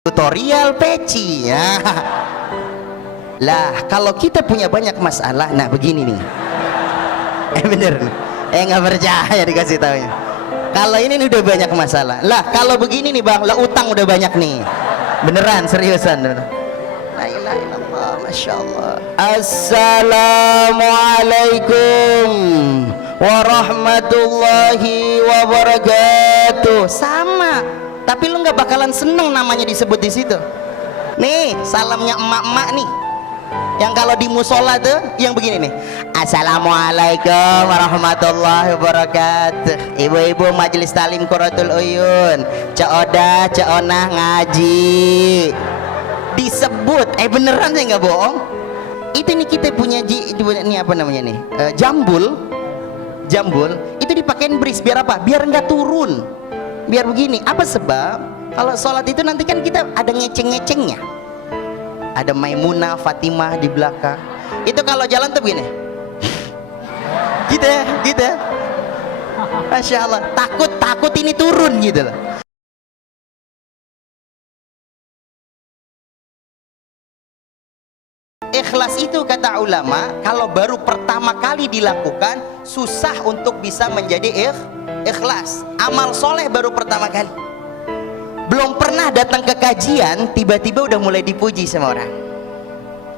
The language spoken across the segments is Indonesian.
tutorial peci ya. Lah kalau kita punya banyak masalah, nah begini nih, bener nih, nggak percaya dikasih taunya. Kalau ini nih udah banyak masalah, lah kalau begini nih bang, lah utang udah banyak nih, beneran seriusan. La ilaha illallah, masya Allah. Assalamualaikum warahmatullahi wabarakatuh. Sama, tapi lu nggak bakalan seneng namanya disebut di situ. Nih salamnya emak-emak nih, yang kalau di musola tuh yang begini nih, assalamualaikum warahmatullahi wabarakatuh. Ibu-ibu majelis talim Qurratul Uyun, Cak Oda, Cak Onah ngaji disebut, beneran saya nggak bohong. Itu nih kita punya ini apa namanya nih, jambul itu dipakein bris biar apa? Biar nggak turun, biar begini. Apa sebab? Kalau sholat itu nanti kan kita ada ngeceng-ngecengnya, ada Maimunah, Fatimah di belakang. Itu kalau jalan tuh begini, gitu ya. Masya Allah, takut ini turun gitu loh. Ikhlas itu kata ulama, kalau baru pertama kali dilakukan susah untuk bisa menjadi ikhlas. Amal soleh baru pertama kali, belum pernah datang ke kajian tiba-tiba udah mulai dipuji sama orang.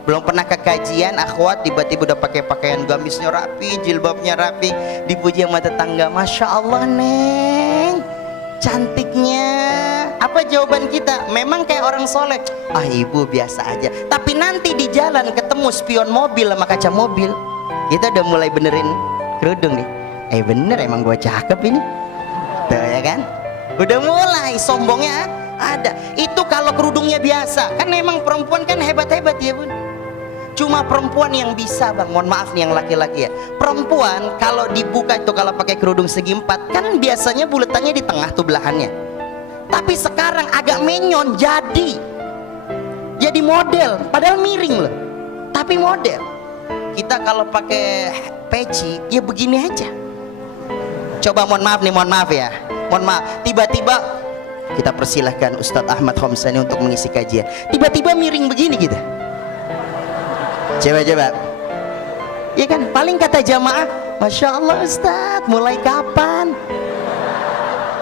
Belum pernah ke kajian akhwat tiba-tiba udah pakai pakaian gamisnya rapi, jilbabnya rapi, dipuji sama tetangga, masya Allah neng cantiknya. Apa jawaban kita? Memang kayak orang soleh, ibu biasa aja. Tapi nanti di jalan ketemu spion mobil sama kaca mobil, kita udah mulai benerin kerudung nih, bener emang gua cakep ini tuh ya kan, udah mulai sombongnya ada. Itu kalau kerudungnya biasa, kan emang perempuan kan hebat-hebat ya bun. Cuma perempuan yang bisa bang, mohon maaf nih yang laki-laki ya, perempuan kalau dibuka itu kalau pakai kerudung segi empat kan biasanya buletannya di tengah tuh belahannya. Tapi sekarang agak menyon, jadi model, padahal miring loh, tapi model. Kita kalau pakai peci ya begini aja. Coba mohon maaf ya, mohon maaf, tiba-tiba kita persilahkan Ustadz Ahmad Khomsani untuk mengisi kajian, tiba-tiba miring begini kita. Coba ya kan, paling kata jamaah, masya Allah Ustadz, mulai kapan?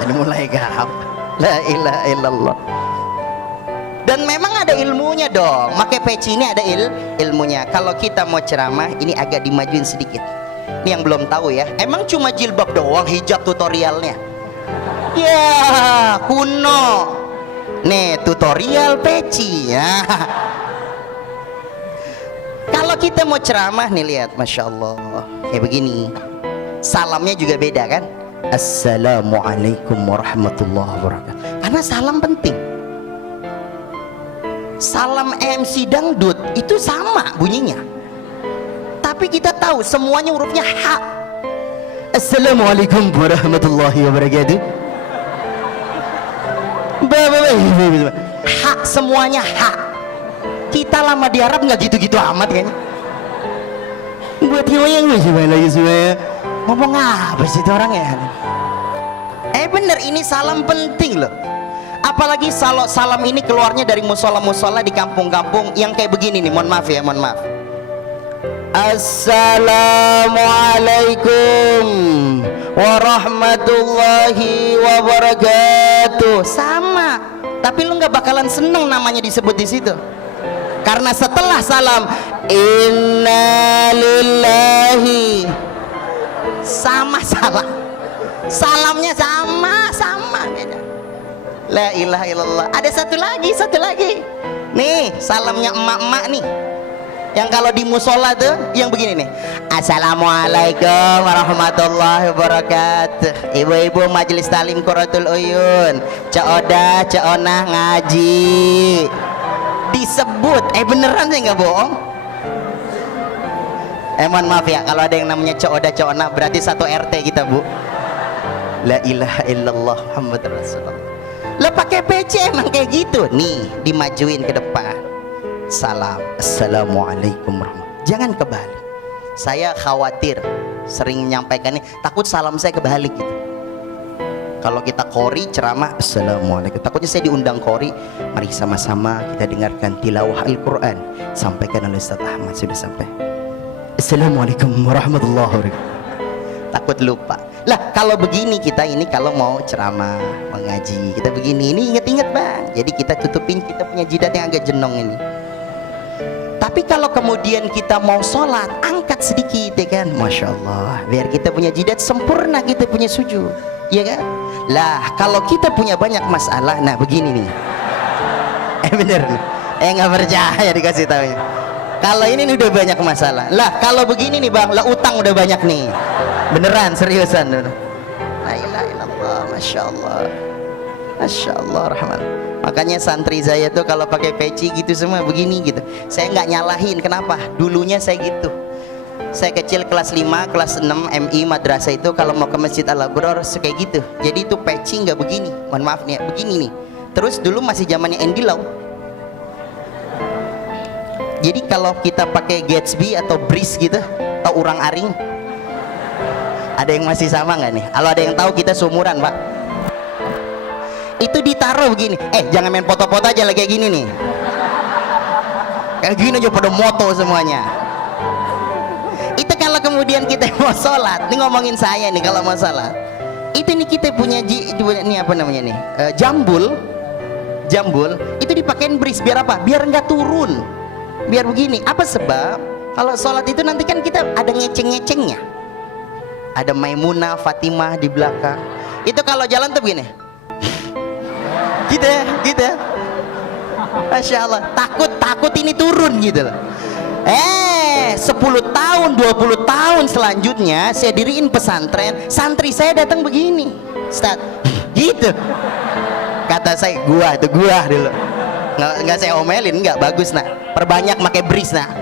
Dan mulai kapan? La ilaha illallah. Dan memang ada ilmunya dong, pakai peci ini ada ilmunya. Kalau kita mau ceramah ini agak dimajuin sedikit. Ini yang belum tahu ya, emang cuma jilbab doang hijab tutorialnya ya, kuno nih tutorial peci ya. Kalau kita mau ceramah nih lihat, masya Allah kayak begini, salamnya juga beda kan. Assalamualaikum warahmatullahi wabarakatuh, karena salam penting. Salam MC dangdut itu sama bunyinya, tapi kita tahu semuanya hurufnya H. Assalamualaikum warahmatullahi wabarakatuh, H, semuanya H. Kita lama di Arab nggak gitu-gitu amat kayaknya. Buat yang lagi semuanya ngomong apa sih itu orang ya? Bener, ini salam penting loh. Apalagi salam ini keluarnya dari musola-musola di kampung-kampung yang kayak begini nih, mohon maaf ya, mohon maaf. Assalamualaikum warahmatullahi wabarakatuh. Sama, tapi lu nggak bakalan seneng namanya disebut di situ. Karena setelah salam inna lillahi, sama salah, salamnya sama beda. La ilaha illallah. Ada satu lagi nih, salamnya emak-emak nih, yang kalau di musola tuh yang begini nih, assalamualaikum warahmatullahi wabarakatuh. Ibu-ibu majelis talim Qurratul Uyun, Cak Oda, Cak Onah ngaji disebut, beneran saya nggak bohong. Mohon maaf ya kalau ada yang namanya Cak Oda, Cak Onah, berarti satu RT kita bu. La ilaha illallah Muhammad Rasulullah. Lah pakai peci emang kayak gitu nih, dimajuin ke depan. Salam, assalamualaikum warahmatullahi. Jangan kebalik. Saya khawatir sering menyampaikan ini, takut salam saya kebalik gitu. Kalau kita qori ceramah, assalamualaikum. Takutnya saya diundang qori. Mari sama-sama kita dengarkan tilawah Al-Quran. Sampaikan oleh Ustaz Ahmad. Sudah sampai. Assalamualaikum warahmatullahi wabarakatuh. Takut lupa. Lah kalau begini kita ini kalau mau ceramah, mengaji, kita begini, ini inget-inget bang. Jadi kita tutupin kita punya jidat yang agak jenong ini. Tapi kalau kemudian kita mau sholat, angkat sedikit ya kan, Masya Allah, biar kita punya jidat sempurna, kita punya sujud, ya kan. Lah kalau kita punya banyak masalah, nah begini nih, bener nih, nggak percaya dikasih tahu ya. Kalau ini nih udah banyak masalah. Lah kalau begini nih bang, lah utang udah banyak nih, beneran seriusan. La ilaha illallah, Masya Allah, Masya Allah rahman. Makanya santri saya tuh kalau pakai peci gitu semua begini gitu, saya nggak nyalahin. Kenapa? Dulunya saya gitu. Saya kecil kelas 5, kelas 6 MI madrasah itu kalau mau ke Masjid Al-Abrar kayak gitu. Jadi itu peci nggak begini, mohon maaf nih, begini nih. Terus dulu masih zamannya Andy Lau. Jadi kalau kita pakai Gatsby atau Breeze gitu, atau urang aring, ada yang masih sama nggak nih? Kalau ada yang tahu kita seumuran pak. Itu ditaruh begini. Jangan main foto-foto aja lah kayak gini nih. Kayak gini aja pada moto semuanya. Itu kalau kemudian kita mau sholat, ini ngomongin saya nih kalau mau sholat. Itu nih kita punya ini apa namanya nih? Jambul itu dipakein Breeze biar apa? Biar nggak turun. Biar begini, apa sebab kalau sholat itu nanti kan kita ada ngeceng-ngecengnya, ada Maimunah, Fatimah di belakang. Itu kalau jalan tuh begini, gitu ya. Masya Allah, takut ini turun gitu loh. 10 tahun 20 tahun selanjutnya saya diriin pesantren, santri saya datang begini, Ustaz, gitu. Kata saya, gua dulu. Nggak saya omelin, nggak bagus nak, perbanyak pakai Breeze nak.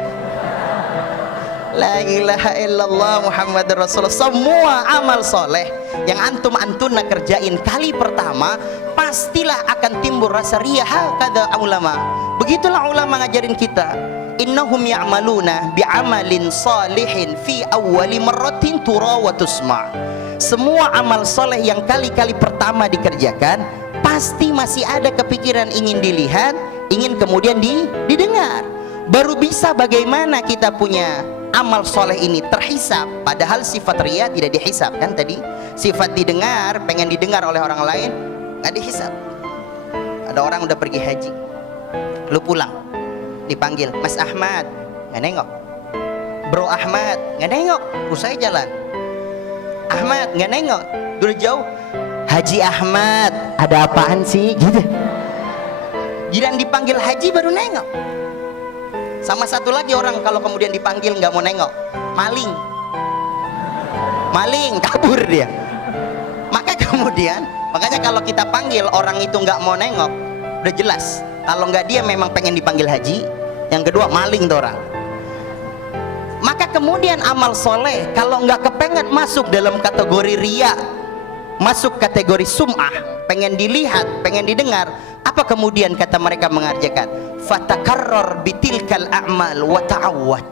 La ilaha illallah Muhammad Rasulullah. Semua amal soleh yang antuna kerjain kali pertama pastilah akan timbul rasa riya. Hakadha ulama, begitulah ulama ngajarin kita. Innahum ya'maluna bi'amalin salihin fi awwali marratin tura wa tusma'. Semua amal soleh yang kali-kali pertama dikerjakan pasti masih ada kepikiran ingin dilihat, ingin kemudian didengar. Baru bisa bagaimana kita punya amal soleh ini terhisap. Padahal sifat riya tidak dihisap kan tadi. Sifat didengar, pengen didengar oleh orang lain, nggak dihisap. Ada orang udah pergi haji, lu pulang, dipanggil Mas Ahmad, nggak nengok. Bro Ahmad, nggak nengok. Usai jalan, Ahmad nggak nengok. Dulu jauh, Haji Ahmad, ada apaan sih? Gitu. Giliran dipanggil haji baru nengok. Sama satu lagi orang kalau kemudian dipanggil nggak mau nengok, maling, kabur dia. Makanya kalau kita panggil orang itu nggak mau nengok, udah jelas. Kalau nggak dia memang pengen dipanggil haji, yang kedua maling tuh orang. Maka kemudian amal soleh kalau nggak kepengen masuk dalam kategori riya, masuk kategori sum'ah, pengen dilihat, pengen didengar, apa kemudian kata mereka mengerjakan? Fatakarrar bitilkal a'mal wa ta'awwad.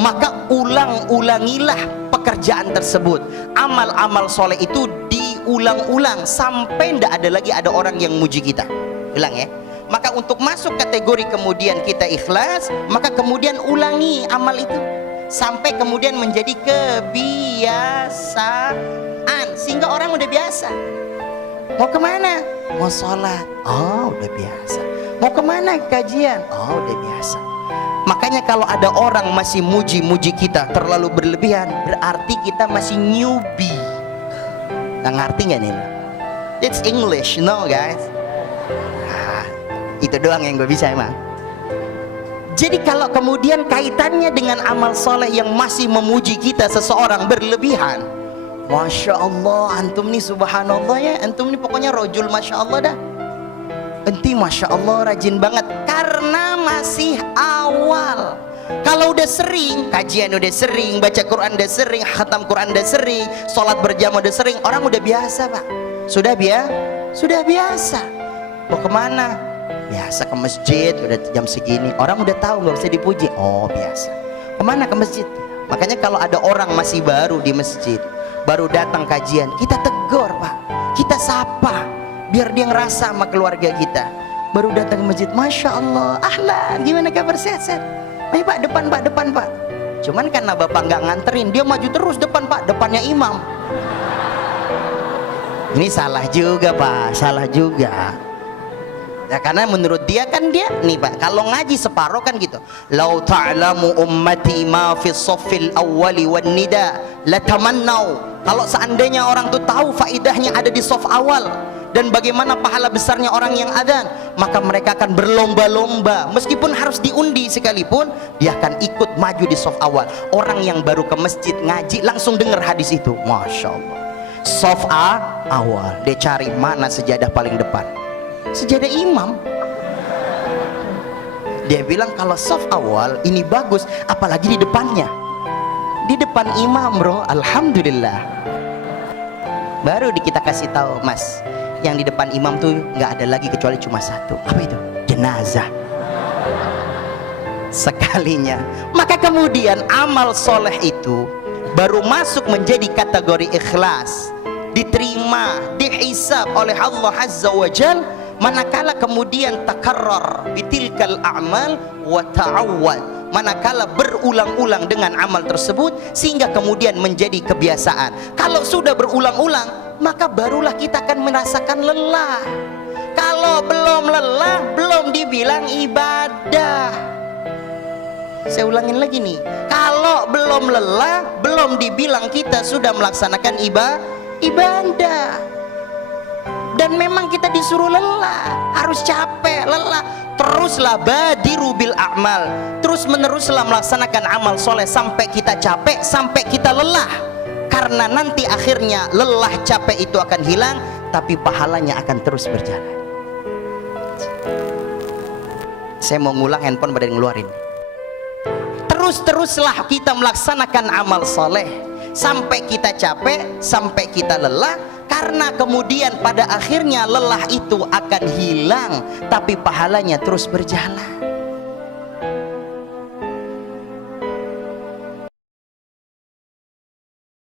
Maka ulang-ulangilah pekerjaan tersebut. Amal-amal soleh itu diulang-ulang sampai tidak ada lagi ada orang yang muji kita. Ulang ya. Maka untuk masuk kategori kemudian kita ikhlas, maka kemudian ulangi amal itu sampai kemudian menjadi kebiasaan, sehingga orang udah biasa. Mau kemana? Mau sholat. Oh udah biasa. Mau kemana? Kajian. Oh udah biasa. Makanya kalau ada orang masih muji-muji kita terlalu berlebihan, berarti kita masih newbie. Nggak ngerti nggak nih? It's English, you know guys. Nah, itu doang yang gue bisa emang. Jadi kalau kemudian kaitannya dengan amal soleh yang masih memuji kita seseorang berlebihan, Masya Allah, antum nih subhanallah ya, antum nih pokoknya rojul Masya Allah dah. Enti Masya Allah rajin banget, karena masih awal. Kalau udah sering, kajian udah sering, baca Quran udah sering, khatam Quran udah sering, sholat berjamaah udah sering, orang udah biasa pak. Sudah biasa. Mau kemana? Biasa ke masjid, udah jam segini, orang udah tahu nggak usah dipuji. Oh biasa. Kemana? Ke masjid. Makanya kalau ada orang masih baru di masjid, baru datang kajian, kita tegur pak, kita sapa biar dia ngerasa sama keluarga kita. Baru datang ke masjid, Masya Allah, ahlan, gimana kabar, sehat-sehat? Ayo Pak, depan Pak, depan Pak. Cuman karena bapak nggak nganterin, dia maju terus depan Pak, depannya imam. Ini salah juga Pak, salah juga. Ya karena menurut dia kan dia nih Pak, kalau ngaji separoh kan gitu. Lau ta'lamu ummati ma fi shaffil awwali wan nida latamannau. Kalau seandainya orang tuh tahu faidahnya ada di shaf awal dan bagaimana pahala besarnya orang yang adzan, maka mereka akan berlomba-lomba, meskipun harus diundi sekalipun dia akan ikut maju di shaf awal. Orang yang baru ke masjid ngaji langsung dengar hadis itu, Masya Allah, shaf awal, dia cari mana sejadah paling depan, sejadah imam. Dia bilang kalau shaf awal ini bagus, apalagi di depannya, di depan imam bro. Alhamdulillah. Baru kita kasih tahu, Mas, yang di depan imam tuh nggak ada lagi kecuali cuma satu. Apa itu? Jenazah. Sekalinya. Maka kemudian amal soleh itu baru masuk menjadi kategori ikhlas, diterima, dihisab oleh Allah Azza wa Jal, manakala kemudian takarrar bitilkal a'mal wa ta'awwad, manakala berulang-ulang dengan amal tersebut sehingga kemudian menjadi kebiasaan. Kalau sudah berulang-ulang, maka barulah kita akan merasakan lelah. Kalau belum lelah, belum dibilang ibadah. Saya ulangin lagi nih, kalau belum lelah, belum dibilang kita sudah melaksanakan ibadah. Dan memang kita disuruh lelah, harus capek, lelah. Teruslah badiru bil a'mal, terus meneruslah melaksanakan amal soleh sampai kita capek, sampai kita lelah. Karena nanti akhirnya lelah capek itu akan hilang, tapi pahalanya akan terus berjalan. Saya mau ngulang, handphone pada ngeluarin. Teruslah kita melaksanakan amal soleh sampai kita capek, sampai kita lelah. Karena kemudian pada akhirnya lelah itu akan hilang, tapi pahalanya terus berjalan.